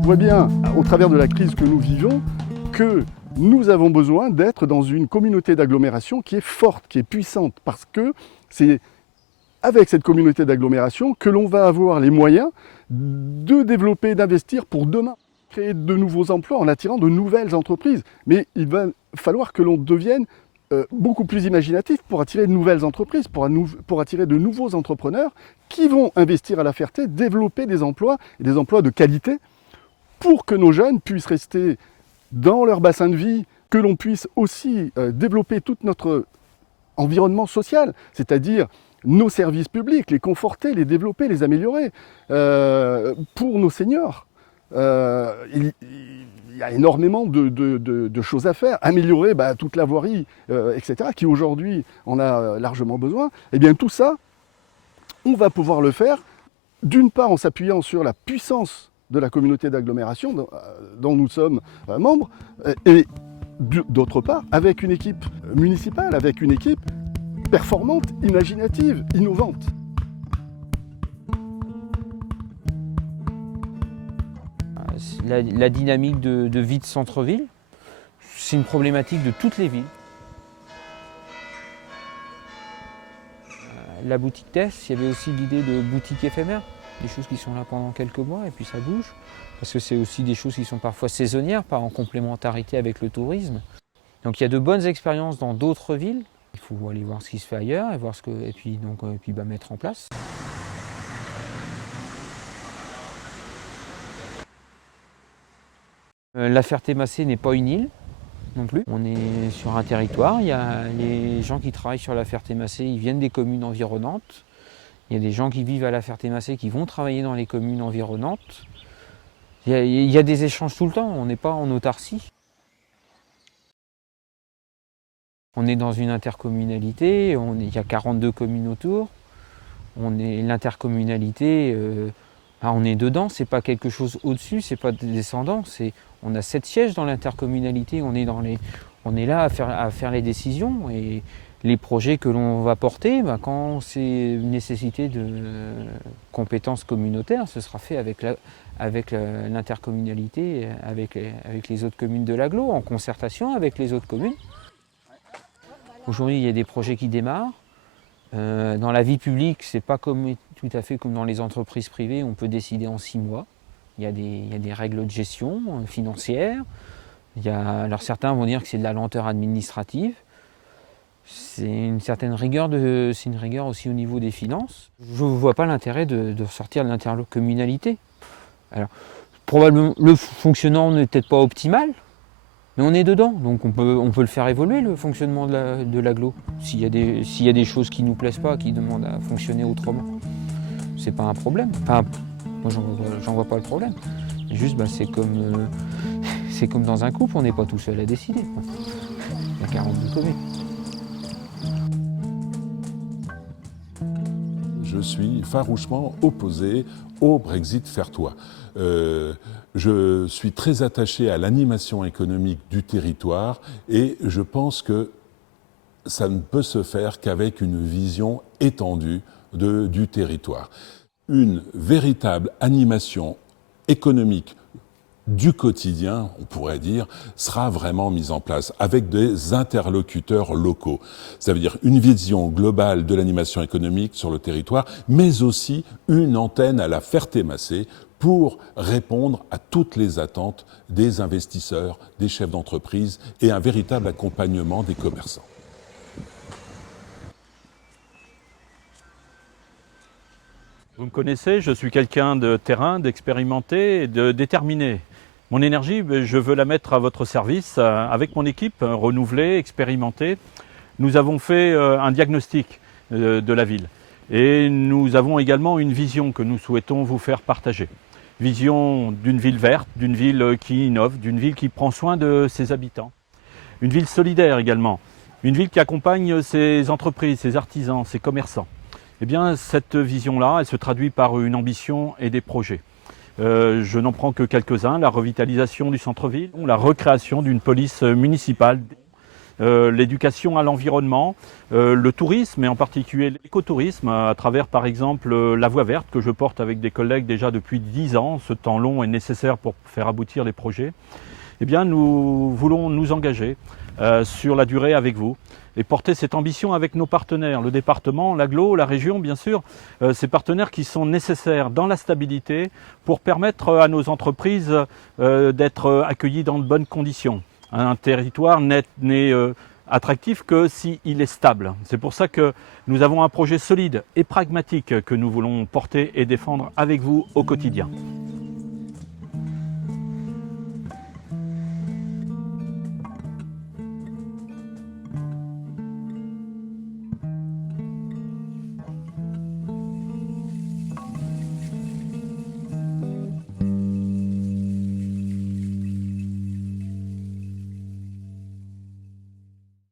On voit bien, au travers de la crise que nous vivons, que nous avons besoin d'être dans une communauté d'agglomération qui est forte, qui est puissante, parce que c'est avec cette communauté d'agglomération que l'on va avoir les moyens de développer, d'investir pour demain, créer de nouveaux emplois en attirant de nouvelles entreprises. Mais il va falloir que l'on devienne beaucoup plus imaginatif pour attirer de nouvelles entreprises, pour attirer de nouveaux entrepreneurs qui vont investir à La Ferté, développer des emplois, et des emplois de qualité, pour que nos jeunes puissent rester dans leur bassin de vie, que l'on puisse aussi développer tout notre environnement social, c'est-à-dire nos services publics, les conforter, les développer, les améliorer. Pour nos seniors, il y a énormément de choses à faire. Améliorer toute la voirie, etc., qui aujourd'hui en a largement besoin. Et bien tout ça, on va pouvoir le faire, d'une part en s'appuyant sur la puissance de la communauté d'agglomération dont nous sommes membres, et d'autre part avec une équipe municipale, avec une équipe performante, imaginative, innovante. La dynamique de vie de centre-ville, c'est une problématique de toutes les villes. La boutique Tess, il y avait aussi l'idée de boutique éphémère, des choses qui sont là pendant quelques mois et puis ça bouge. Parce que c'est aussi des choses qui sont parfois saisonnières, pas en complémentarité avec le tourisme. Donc il y a de bonnes expériences dans d'autres villes. Il faut aller voir ce qui se fait ailleurs et puis mettre en place. La Ferté-Macé n'est pas une île non plus. On est sur un territoire. Il y a les gens qui travaillent sur la Ferté-Macé, ils viennent des communes environnantes. Il y a des gens qui vivent à la Ferté-Macé qui vont travailler dans les communes environnantes. Il y a des échanges tout le temps, on n'est pas en autarcie. On est dans une intercommunalité, il y a 42 communes autour. L'intercommunalité, on est dedans, c'est pas quelque chose au-dessus, c'est pas descendant. On a 7 sièges dans l'intercommunalité, on est là à faire les décisions. Et les projets que l'on va porter, quand c'est une nécessité de compétences communautaires, ce sera fait avec l'intercommunalité, avec les autres communes de l'agglo, en concertation avec les autres communes. Aujourd'hui, il y a des projets qui démarrent. Dans la vie publique, c'est pas tout à fait comme dans les entreprises privées, on peut décider en 6 mois. Il y a des règles de gestion financière. Alors certains vont dire que c'est de la lenteur administrative. C'est une certaine rigueur, c'est une rigueur aussi au niveau des finances. Je ne vois pas l'intérêt de sortir de l'intercommunalité. Alors, probablement, le fonctionnement n'est peut-être pas optimal, mais on est dedans, donc on peut le faire évoluer, le fonctionnement de l'agglo. S'il y a des choses qui ne nous plaisent pas, qui demandent à fonctionner autrement, c'est pas un problème. Enfin, moi, j'en vois pas le problème. Juste, c'est comme dans un couple, on n'est pas tout seul à décider. Il y a 42 communes. Je suis farouchement opposé au Brexit fertois. Je suis très attaché à l'animation économique du territoire et je pense que ça ne peut se faire qu'avec une vision étendue du territoire. Une véritable animation économique du quotidien, on pourrait dire, sera vraiment mise en place avec des interlocuteurs locaux. Ça veut dire une vision globale de l'animation économique sur le territoire, mais aussi une antenne à la Ferté-Macé pour répondre à toutes les attentes des investisseurs, des chefs d'entreprise et un véritable accompagnement des commerçants. Vous me connaissez, je suis quelqu'un de terrain, d'expérimenté et de déterminé. Mon énergie, je veux la mettre à votre service avec mon équipe renouvelée, expérimentée. Nous avons fait un diagnostic de la ville et nous avons également une vision que nous souhaitons vous faire partager. Vision d'une ville verte, d'une ville qui innove, d'une ville qui prend soin de ses habitants. Une ville solidaire également, une ville qui accompagne ses entreprises, ses artisans, ses commerçants. Eh bien, cette vision-là, elle se traduit par une ambition et des projets. Je n'en prends que quelques-uns, la revitalisation du centre-ville, la recréation d'une police municipale, l'éducation à l'environnement, le tourisme et en particulier l'écotourisme à travers par exemple la voie verte que je porte avec des collègues déjà depuis 10 ans. Ce temps long est nécessaire pour faire aboutir les projets. Eh bien, nous voulons nous engager sur la durée avec vous et porter cette ambition avec nos partenaires, le département, l'agglo, la région bien sûr, ces partenaires qui sont nécessaires dans la stabilité pour permettre à nos entreprises d'être accueillies dans de bonnes conditions. Un territoire n'est attractif que s'il est stable. C'est pour ça que nous avons un projet solide et pragmatique que nous voulons porter et défendre avec vous au quotidien.